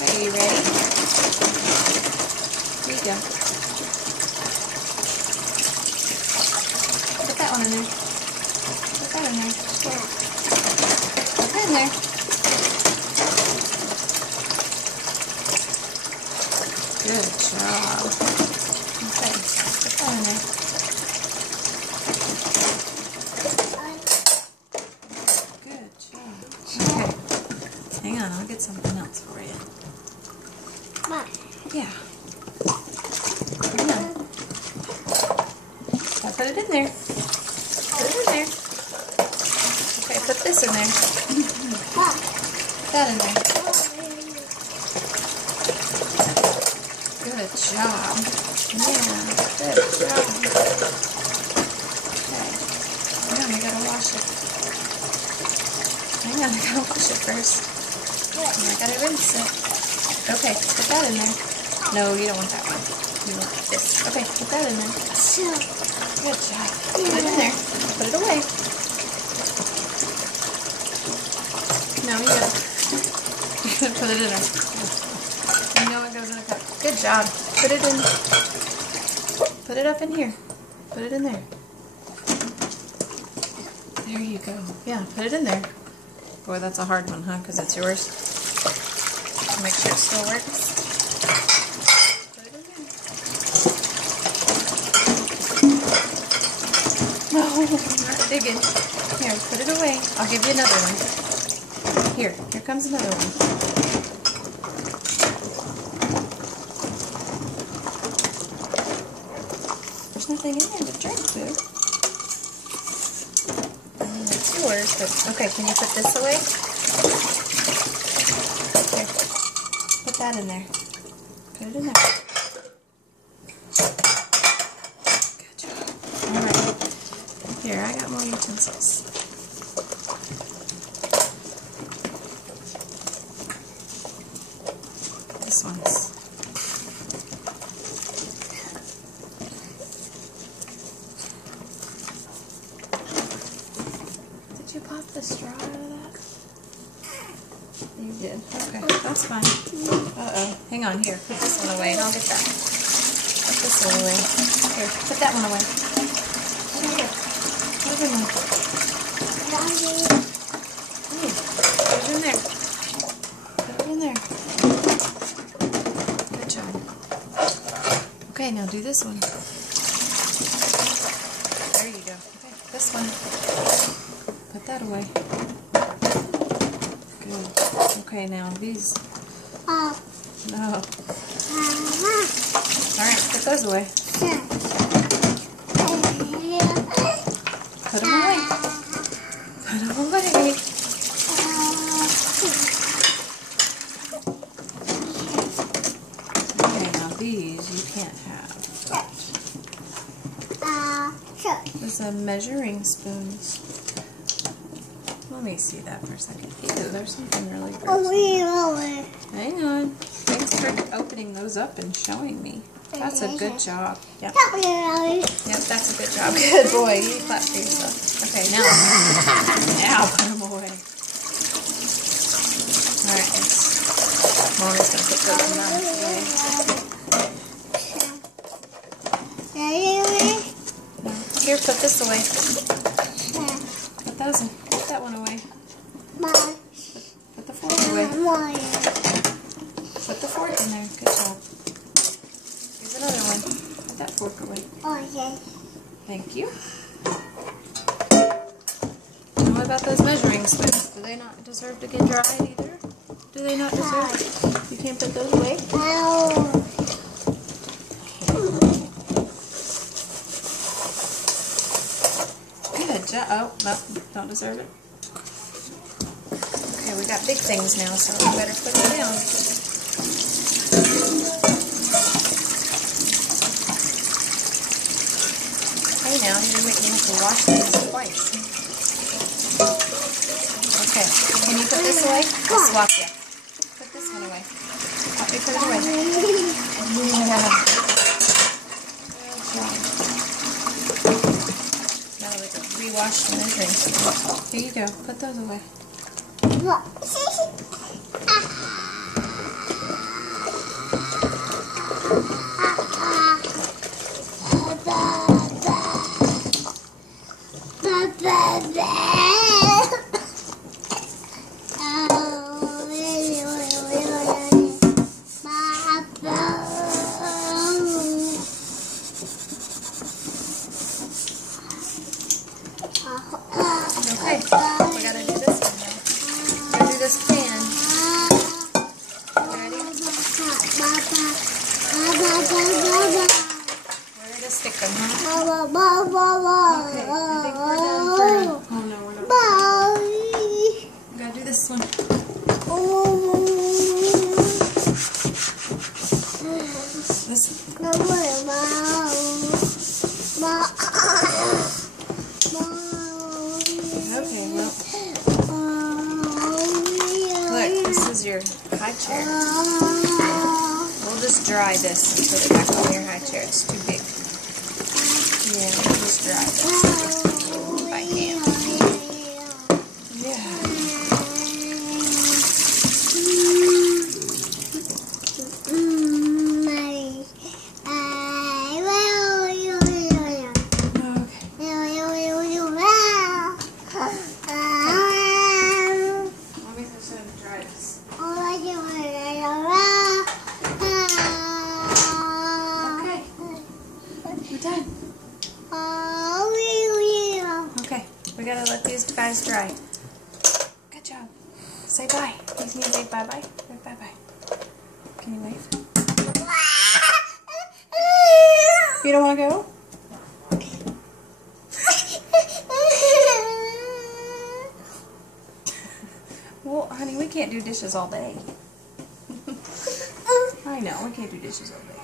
Are you ready? Here you go. Put that one in there. Put that in there. Put that in there. Good job. Okay, put that in there. Good job. Okay. Hang on, I'll get something else for you. Mom. Yeah. Hang on. I'll put it in there. Put it in there. Okay, put this in there. Put that in there. Good job. Yeah, good job. Okay. Hang on, I gotta wash it. Hang on, I gotta wash it first. And I gotta rinse it. Okay, put that in there. No, you don't want that one. You want this. Okay, put that in there. Good job. Put it in there. Put it away. No, you gotta put it in there. You know it goes in a cup. Good job. Put it in. Put it up in here. Put it in there. There you go. Yeah, put it in there. Boy, that's a hard one, huh? Because it's yours. Make sure it still works. Put it in there. No, not digging. Here, put it away. I'll give you another one. Here comes another one. There's nothing in there to drink, Boo. I mean, it's yours, but okay, can you put this away? Here, put that in there. Put it in there. Good job. Alright. Here, I got more utensils. This one's. Did you pop the straw out of that? You did. Okay, that's fine. Uh-oh. Hang on, here. Put this one away. I'll get that. Put this one away. Here, put that one away. Here. Put it in there. Here. Put it in there. Put it in there. Good job. Okay, now do this one. There you go. Okay, this one. Put that away. Good. Okay, now these. No. Alright, put those away. Put them away. Put them away. Okay, now these you can't have. Those are measuring spoons. Let me see that for a second. Ew, there's something really gross. Hang on. Thanks for opening those up and showing me. That's a good job. Yep. Yep, that's a good job. Good boy. You clap for yourself. Okay, now put them away. Alright, Mommy's going to put those away. Here, put this away. Put those in. Put that one away. Put the fork away. Put the fork in there. Good job. Here's another one. Put that fork away. Thank you. And what about those measuring spoons? Do they not deserve to get dried either? Do they not deserve it? You can't put those away? Good job. Oh, no, don't deserve it. Okay, we got big things now, so we better put them down. Hey now, you're making me have to wash these twice. Okay, can you put this away? I'll swap you. Put this one away. Help me put it away. Yeah. Now we can rewash the measuring spoons. Here you go. Put those away. Okay, I think we're done for. Oh no, we're not. We gotta do this one. This. Okay, well. Look, this is your high chair. We'll just dry this and put it back on your high chair. It's too big. Yeah, we'll just dry this if I can. Yeah. We're done. Okay, we gotta let these guys dry. Good job. Say bye. Please need to say bye-bye. Bye-bye. Can you wave? You don't want to go? Well, honey, we can't do dishes all day. I know, we can't do dishes all day.